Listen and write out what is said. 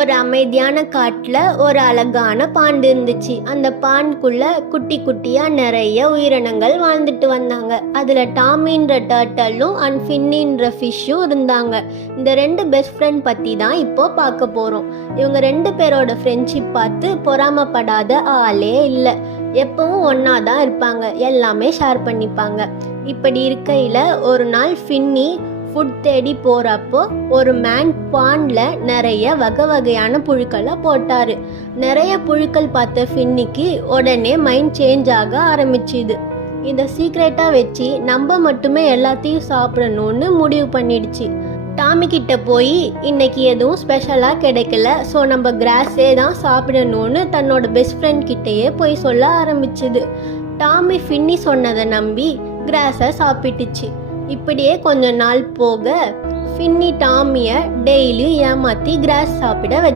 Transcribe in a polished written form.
ஒரு அமைதியான காட்டுல ஒரு அழகான பாண்டு இருந்துச்சு. அந்த பாண்டுக்குள்ள குட்டி குட்டியா நிறைய உயிரினங்கள் வாழ்ந்துட்டு வந்தாங்க. அதுல டாமின்ற டர்ட்டலும் அண்ட் ஃபின்னின்ற ஃபிஷ்ஷும் இருந்தாங்க. இந்த ரெண்டு பெஸ்ட் ஃப்ரெண்ட் பத்தி தான் இப்போ பார்க்க போறோம். இவங்க ரெண்டு பேரோட ஃப்ரெண்ட்ஷிப் பார்த்து பொறாமப்படாத ஆளே இல்லை. எப்பவும் ஒன்னா தான் இருப்பாங்க, எல்லாமே ஷேர் பண்ணிப்பாங்க. இப்படி இருக்கையில ஒரு நாள் ஃபின்னி ஃபுட் தேடி போகிறப்போ ஒரு மேன் பாண்டில் நிறைய வகை வகையான புழுக்களை போட்டார். நிறைய புழுக்கள் பார்த்த ஃபின்னிக்கு உடனே மைண்ட் சேஞ்ச் ஆக ஆரம்பிச்சுது. இதை சீக்ரெட்டாக வச்சு நம்ம மட்டுமே எல்லாத்தையும் சாப்பிடணும்னு முடிவு பண்ணிடுச்சு. டாமி கிட்ட போய் இன்னைக்கு எதுவும் ஸ்பெஷலாக கிடைக்கல, ஸோ நம்ம கிராஸே தான் சாப்பிடணும்னு தன்னோட பெஸ்ட் ஃப்ரெண்ட் கிட்டேயே போய் சொல்ல ஆரம்பிச்சுது. டாமி ஃபின்னி சொன்னதை நம்பி கிராஸை சாப்பிட்டுச்சு. இப்படியே கொஞ்ச நாள் போக ஃபின்னி டாமியை டெய்லியும் ஏமாற்றி கிராஸ் சாப்பிட